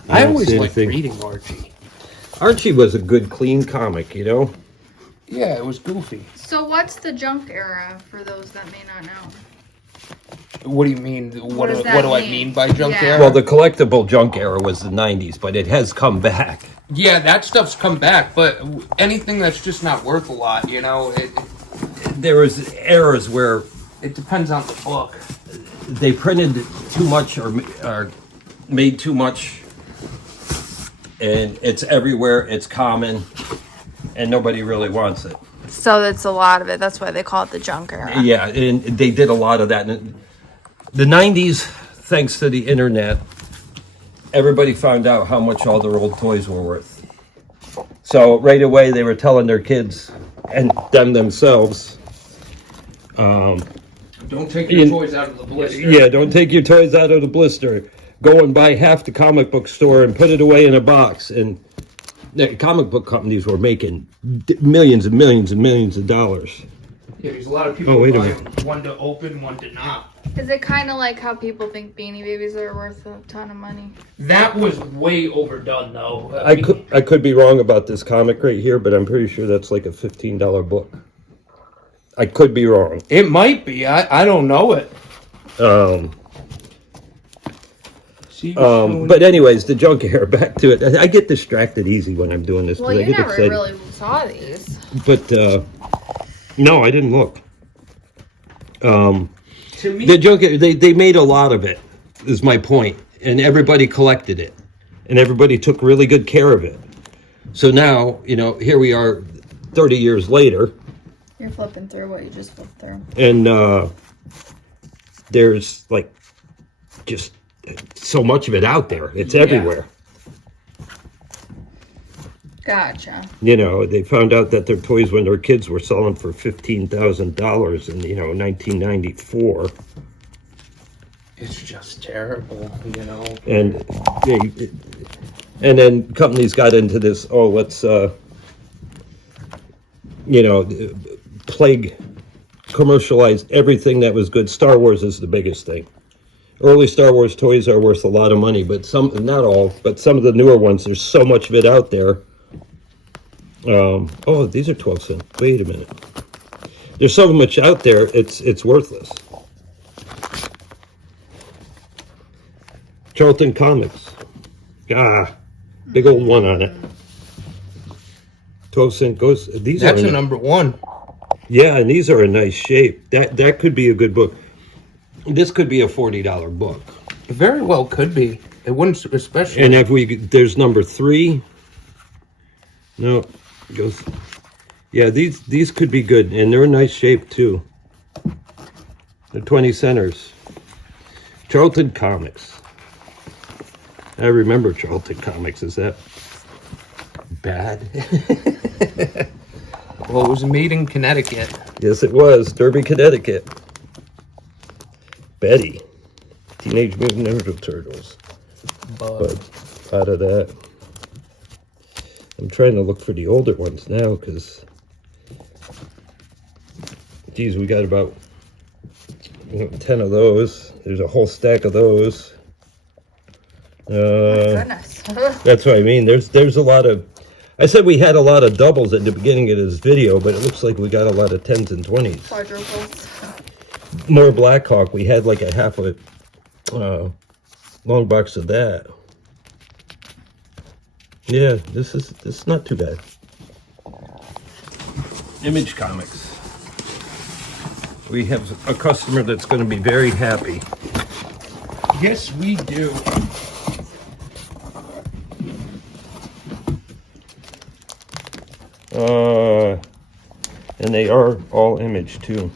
I always see liked anything. reading Archie. Archie was a good, clean comic, you know? Yeah, it was goofy. So what's the junk era for those that may not know? What do you mean? What does do that I mean? mean by junk Yeah. era? Well, the collectible junk era was the 90s, but it has come back. Yeah, that stuff's come back, but anything that's just not worth a lot, you know, There was eras where it depends on the book. they printed too much or made too much, and it's everywhere, it's common, and nobody really wants it. So that's a lot of it. That's why they call it the junk era. Yeah, and they did a lot of that. And the 90s, thanks to the internet, everybody found out how much all their old toys were worth. So right away they were telling their kids and them themselves, Don't take your toys out of the blister. yeah, don't take your toys out of the blister. Go and buy half the comic book store and put it away in a box. And the comic book companies were making millions and millions and millions of dollars. Yeah, there's a lot of people wait a buy minute. one to open, one to not. Is it kind of like how people think Beanie Babies are worth a ton of money? That was way overdone, though. I could be wrong about this comic right here, but I'm pretty sure that's like a $15 book. I could be wrong. It might be. I don't know it. See, But anyways, the junk hair. Back to it. I get distracted easy when I'm doing this. Well, 'cause I you get never excited. really saw these. But no, I didn't look. to me, The junk. They made a lot of it. Is my point, and everybody collected it, and everybody took really good care of it. So now, here we are, 30 years later, You're flipping through what you just flipped through. and there's like just so much of it out there. It's everywhere. Gotcha. They found out that their toys when their kids were selling for $15,000 in 1994, it's just terrible, and and then companies got into this. Oh, let's plague commercialize everything that was good. Star Wars is the biggest thing. Early Star Wars toys are worth a lot of money, but some, not all, but some of the newer ones, there's so much of it out there. Oh, these are 12 cents. Wait a minute. There's so much out there, it's worthless. Charlton Comics. Big old one on it. 12-cent goes. that's a number one. Yeah, and these are in nice shape. That could be a good book. This could be a $40 book. It very well could be. It wouldn't, especially. And if there's number 3. No, it goes. Yeah, these could be good, and they're in nice shape too. They're 20 centers. Charlton Comics. I remember Charlton Comics. Is that bad? Well, it was made in Connecticut. Yes, it was. Derby, Connecticut. Betty. Teenage Mutant Ninja Turtles. But out of that, I'm trying to look for the older ones now because, geez, we got about 10 of those. There's a whole stack of those. Goodness. That's what I mean. There's a lot of. I said we had a lot of doubles at the beginning of this video, but it looks like we got a lot of 10s and 20s. Quadruples. More Blackhawk. We had like a half a long box of that. Yeah, this is not too bad. Image Comics. We have a customer that's going to be very happy. Yes, we do. And they are all image too.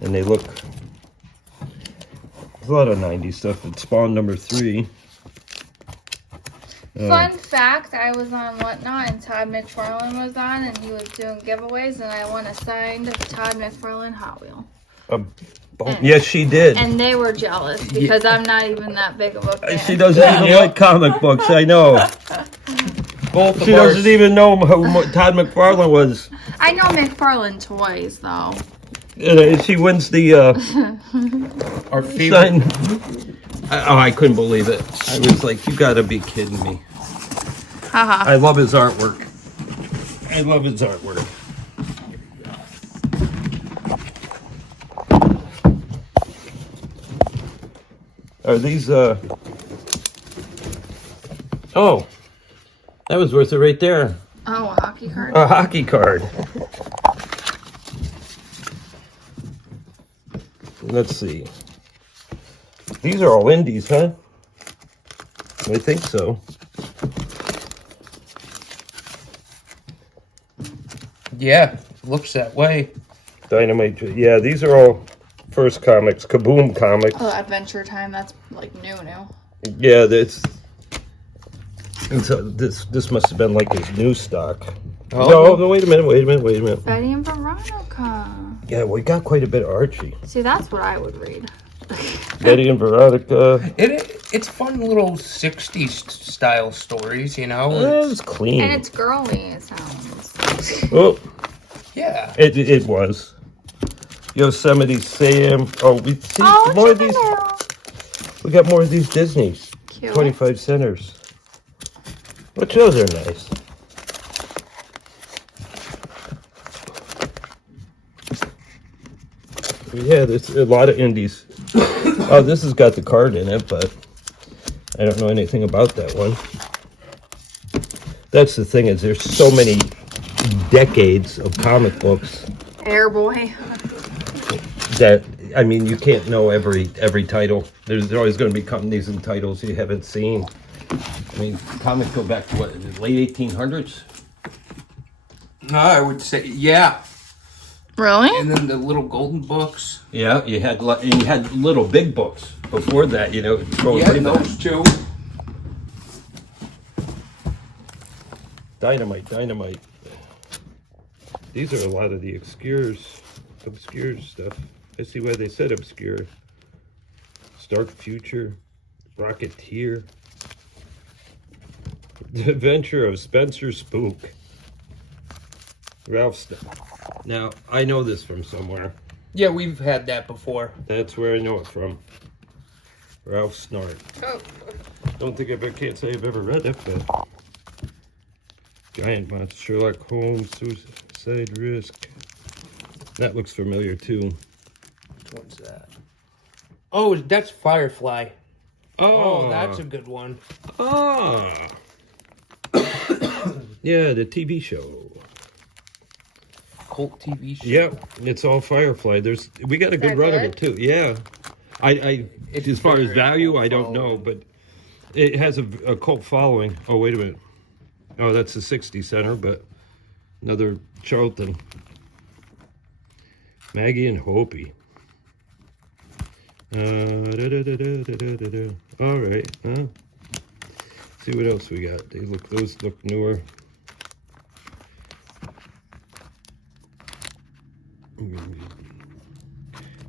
And they look. There's a lot of 90s stuff. It's Spawn number 3. Fun fact, I was on Whatnot and Todd McFarlane was on and he was doing giveaways and I won a signed Todd McFarlane Hot Wheel. Yes, she did. And they were jealous because I'm not even that big of a fan. She doesn't even like comic books, I know. Both She doesn't even know who Todd McFarlane was. I know McFarlane toys though. She wins the our favorite. sign. I couldn't believe it. I was like, you gotta be kidding me. Haha. I love his artwork. I love his artwork. Are these, Oh, that was worth it right there. Oh, a hockey card? A hockey card. Let's see. These are all indies, huh? I think so. Yeah, looks that way. Dynamite. Yeah, these are all first comics. Kaboom comics. Oh, Adventure Time, that's like new. Yeah, this must have been like his new stock. Oh. No, wait a minute. Betty and Veronica. Yeah, we got quite a bit of Archie. See, that's what I would read. Betty and Veronica. It's fun little 60s style stories, you know? It's clean. And it's girly, it sounds. Oh, Yeah. it was. Yosemite Sam. Oh, we see more of these. We got more of these Disneys. Cute. 25 centers. Which those are nice. Yeah, there's a lot of indies. Oh, this has got the card in it, but I don't know anything about that one. That's the thing, is there's so many decades of comic books Airboy. that, I mean, you can't know every title. There's always going to be companies and titles you haven't seen. I mean, comics go back to what, late 1800s? I would say, yeah. Really? And then the little golden books. Yeah, you had little big books before that, you know. Going Yeah, way back. those too. Dynamite. These are a lot of the obscure stuff. I see why they said obscure. Stark Future, Rocketeer, The Adventure of Spencer Spook, Ralph Snart. Now, I know this from somewhere. Yeah, we've had that before. That's where I know it from. Ralph Snart. Oh. Can't say I've ever read it, but Giant Monster, Sherlock Holmes, Suicide Risk. That looks familiar too. What's that? Oh, that's Firefly. Oh, that's a good one. Ah. Yeah, the TV show. Cult TV show. Yep, it's all Firefly. We got a good that run of good? it too. Yeah, It's as far as very value, cult I don't know, following. but it has a cult following. Oh, wait a minute. Oh, that's the 60 Center, but another Charlton. Maggie and Hopi. All right. See what else we got. Those look newer.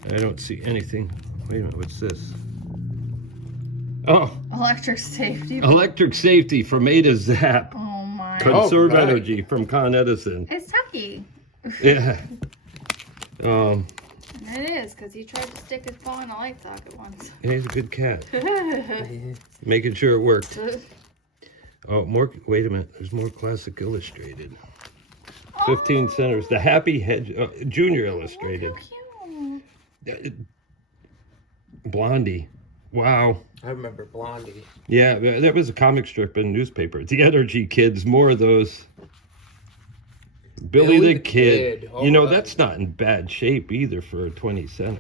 I don't see anything. Wait a minute, what's this? Oh, Electric safety. electric safety from A to Zap. Oh my. Conserve right. energy from Con Edison. It's Tucky. Yeah. It is, because he tried to stick his paw in a light socket once. He's a good cat. Making sure it worked. Oh, wait a minute. There's more Classic Illustrated. 15 centers. The Happy Hedge, Junior Illustrated. How cute. Blondie. Wow. I remember Blondie. Yeah, that was a comic strip in newspaper. The Energy Kids, more of those. Billy the Kid. Oh, You know, God. that's not in bad shape either for a 20 center.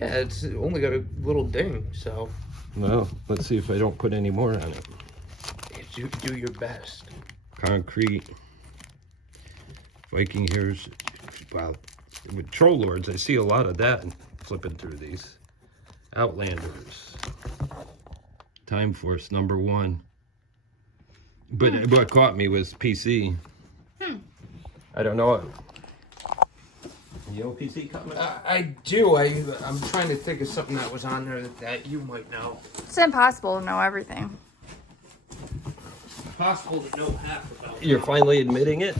Yeah, it's only got a little ding, so Well, let's see if I don't put any more on it. you do your best. Concrete. Viking Heroes. Wow. With Troll Lords, I see a lot of that flipping through these. Outlanders. Time Force #1. But what caught me was PC. I don't know. You know PC comics? I do. I'm trying to think of something that was on there that you might know. It's impossible to know everything. Possible to know half about. You're finally admitting it?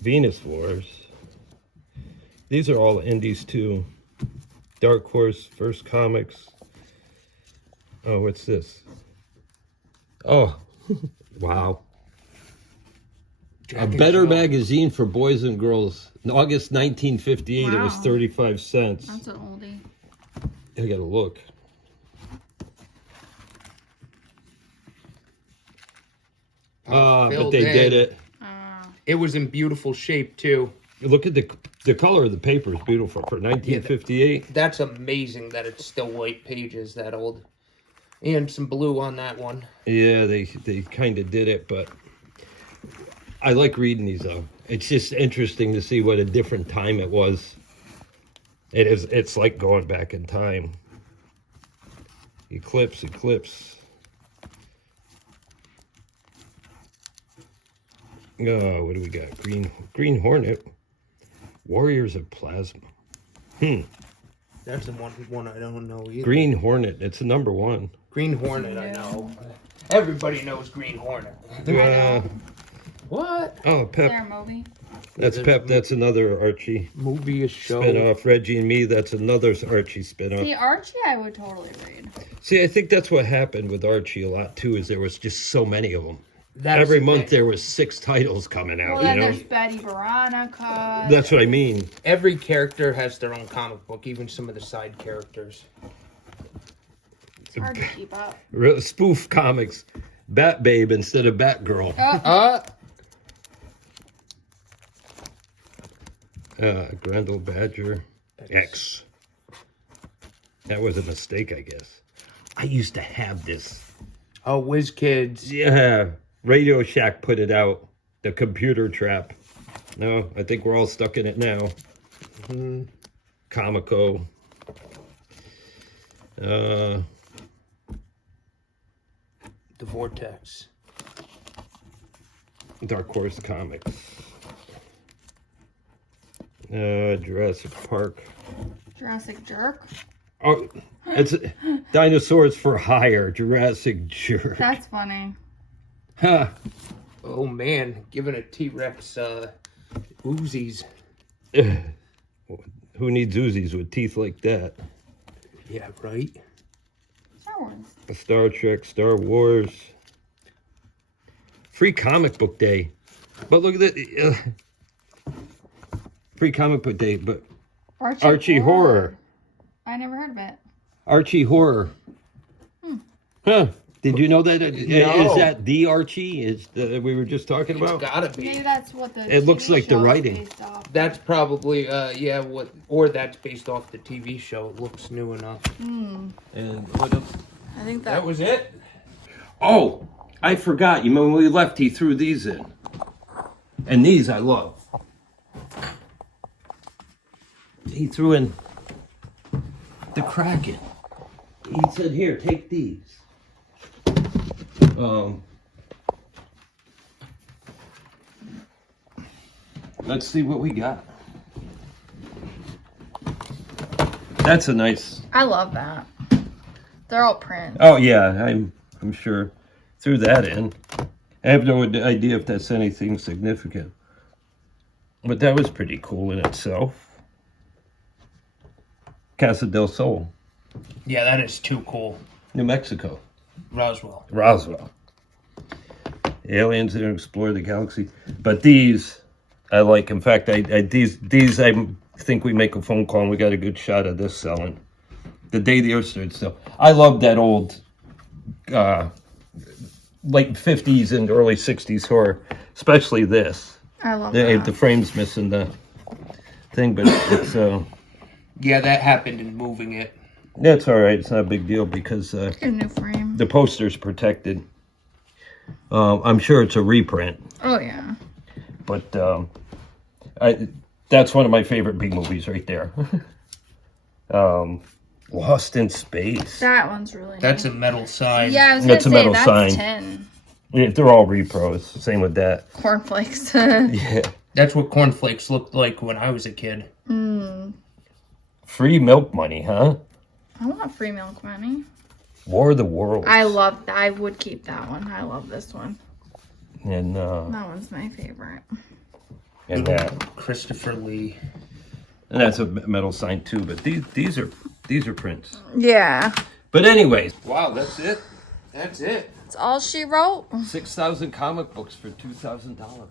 Venus Wars. These are all indies too. Dark Horse, First Comics. Oh, what's this? Oh, wow. Jack A and Better Jill. Magazine for Boys and Girls. In August 1958, it was Wow. 35 cents. That's an oldie. I gotta look. But Filled they in. did it. It was in beautiful shape too. Look at the color of the paper is beautiful for 1958. That's amazing that it's still white pages that old. And some blue on that one. Yeah, they kind of did it, but I like reading these though. It's just interesting to see what a different time it was. It's like going back in time. Eclipse. Oh, what do we got? Green Hornet. Warriors of Plasma. That's the one I don't know either. Green Hornet. It's the #1. Green Hornet, I know. Everybody knows Green Hornet. What? Oh, Pep. There, Moby. That's Pep. That's another Archie Movie, a show. spinoff. Reggie and Me. That's another Archie spinoff. See, Archie, I would totally read. See, I think that's what happened with Archie a lot too. Is there was just so many of them. every month there was 6 titles coming out. Well, You then know, there's Betty Veronica. that's what I mean. Every character has their own comic book, even some of the side characters. It's hard to keep up. Spoof comics, Bat Babe instead of Batgirl. Grendel Badger X. That was a mistake, I guess. I used to have this. Oh, Whiz Kids. Yeah, Radio Shack put it out. The computer trap. No, I think we're all stuck in it now. Comico. The Vortex. Dark Horse Comics. Jurassic Park. Jurassic Jerk. Oh, it's Dinosaurs for Hire. Jurassic Jerk. That's funny. Huh. Oh man, giving a T-Rex Uzis. Who needs Uzis with teeth like that? Yeah, right. Star Wars. Star Trek, Star Wars. Free comic book day. But look at that. Free comic book day, but Archie Horror. I never heard of it. Archie Horror. Huh. Did you know that? No. Is that the Archie? Is we were just talking It's about? gotta Maybe be. that's what the It looks TV like the show is writing. based off. That's probably or that's based off the TV show. It looks new enough. And what else? I think That was it. Oh, I forgot. You remember when we left, he threw these in. And these I love. He threw in the Kraken. He said, here, take these. Let's see what we got. That's a nice. I love that. They're all print. Oh yeah, I'm sure. Threw that in. I have no idea if that's anything significant. But that was pretty cool in itself. Casa del Sol, Yeah, that is too cool. New Mexico. Roswell. Roswell. Aliens that explore the galaxy. But these, I like. In fact, these I think we make a phone call and we got a good shot of this selling. The day the Earth stood still. I love that old late 50s and early 60s horror, especially this. I love The that. frame's missing the thing, but it's Yeah, that happened in moving it. that's all right. It's not a big deal because Get a new frame. the poster's protected. I'm sure it's a reprint, Oh yeah. but that's one of my favorite B movies right there. Lost in Space. That one's really That's nice. a metal sign. Yeah, I was That's a gonna say metal that's sign. 10 Yeah, they're all repros. Same with that. cornflakes. Yeah. That's what cornflakes looked like when I was a kid. Free milk money, huh? I want free milk money. War of the Worlds. I love that. I would keep that one. I love this one. And That one's my favorite. that. Christopher Lee. And that's a metal sign too. But these are prints. Yeah. But anyways, wow, that's it. That's it. That's all she wrote. 6,000 comic books for $2,000.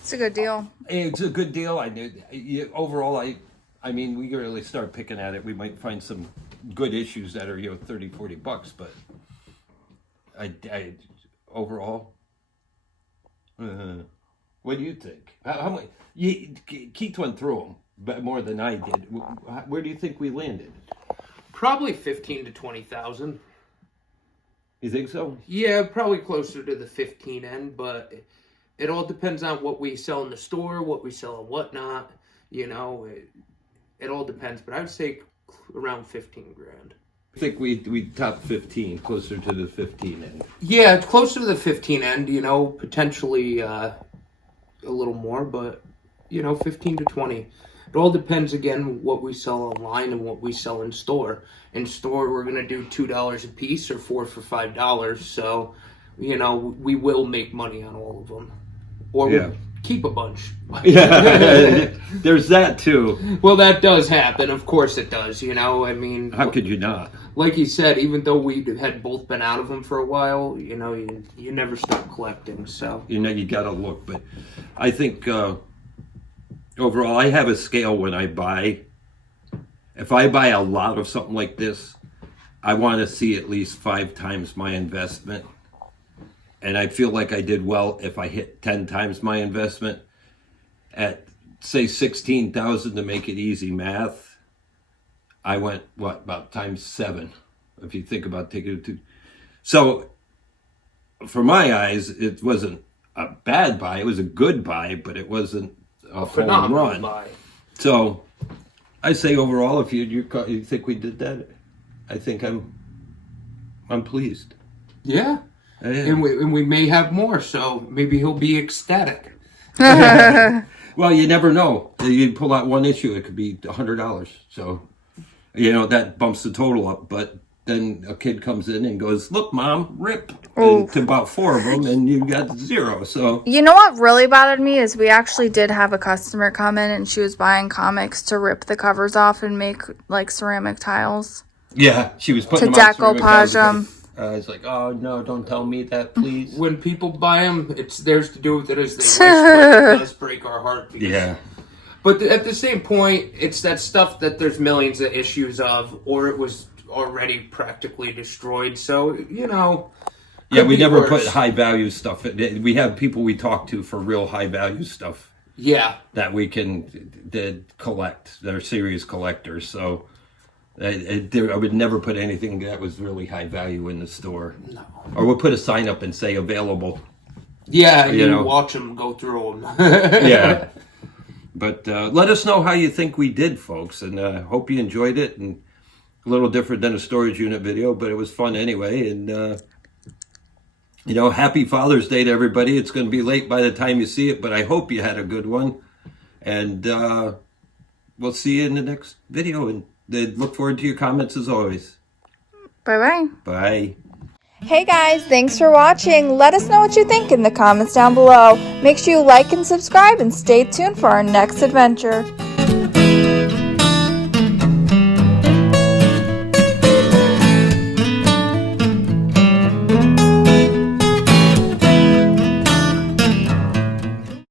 It's a good deal. It's a good deal. I knew overall. I mean, we really start picking at it. We might find some good issues that are $30-40, but I overall. What do you think? How much? Keith went through them, but more than I did. Where do you think we landed? Probably 15 to 20,000. You think so? Yeah, probably closer to the 15 end, but it all depends on what we sell in the store, what we sell and whatnot. It all depends, but I would say around 15 grand. I think we topped 15, closer to the 15 end. Yeah, it's closer to the 15 end, potentially a little more, but, 15 to 20. It all depends, again, what we sell online and what we sell in store. In store, we're going to do $2 a piece or 4 for $5. So, we will make money on all of them. Or Yeah. keep a bunch. Yeah, there's that too. Well, that does happen. Of course it does, you know. I mean, How could you not? like you said, even though we had both been out of them for a while, you know, you never stop collecting. So You know, you got to look. But I think overall, I have a scale when I buy. If I buy a lot of something like this, I want to see at least 5 times my investment. And I feel like I did well if I hit 10 times my investment at, say, 16,000 to make it easy math. I went, what, about times 7, if you think about taking it to. So, for my eyes, it wasn't a bad buy. It was a good buy, but it wasn't a home phenomenal run. buy. So, I say overall, if you think we did that, I think I'm pleased. Yeah. Yeah. And we may have more, so maybe he'll be ecstatic. Well, you never know. You pull out one issue, it could be $100. So, you know, that bumps the total up. But then a kid comes in and goes, "Look, Mom, rip," and to about 4 of them, and you got 0. So, You know what really bothered me is we actually did have a customer come in and she was buying comics to rip the covers off and make like ceramic tiles. yeah, she was putting To them on ceramic tiles. decoupage 'em. It's like, oh no, don't tell me that, please. When people buy them, it's theirs to do with it as they wish, but it does break our heart. Because, Yeah. But at the same point, it's that stuff that there's millions of issues of, or it was already practically destroyed. So, you know. Yeah, could we be never worse. put high value stuff. We have people we talk to for real high value stuff Yeah. that we can collect. They're serious collectors. So I would never put anything that was really high value in the store. No. Or we'll put a sign up and say available. Yeah, and You you know. watch them go through them. Yeah. But let us know how you think we did, folks. And hope you enjoyed it. And a little different than a storage unit video, but it was fun anyway. And, you know, happy Father's Day to everybody. It's going to be late by the time you see it, but I hope you had a good one. And we'll see you in the next video. And look forward to your comments as always. Bye-bye. Bye. Hey guys, thanks for watching. Let us know what you think in the comments down below. Make sure you like and subscribe and stay tuned for our next adventure.